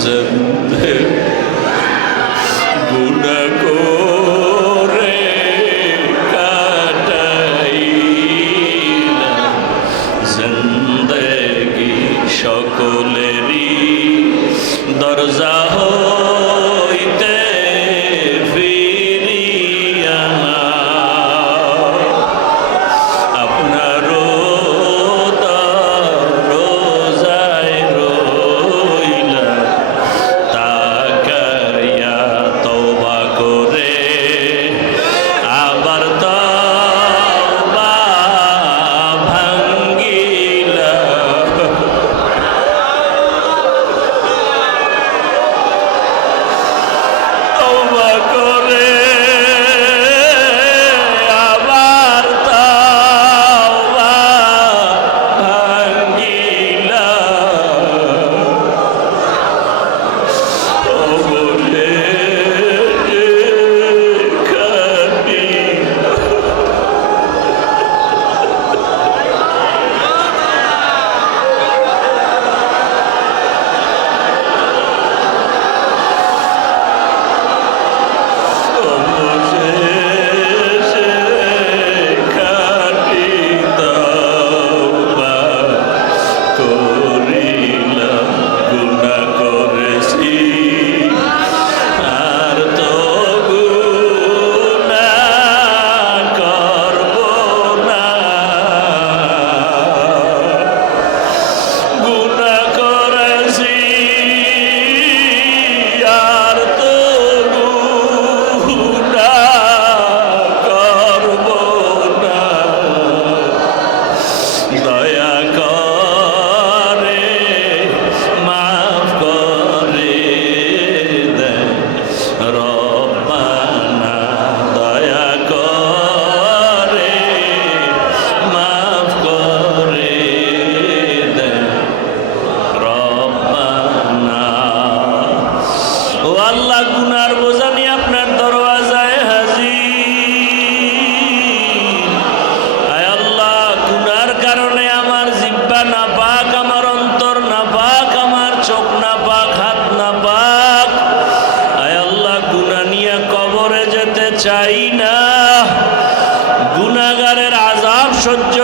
জন্মের গুণা করে কাটাই জিন্দগি সকলেরই দরজা চাই না। গুণাগারের আজাব সহ্য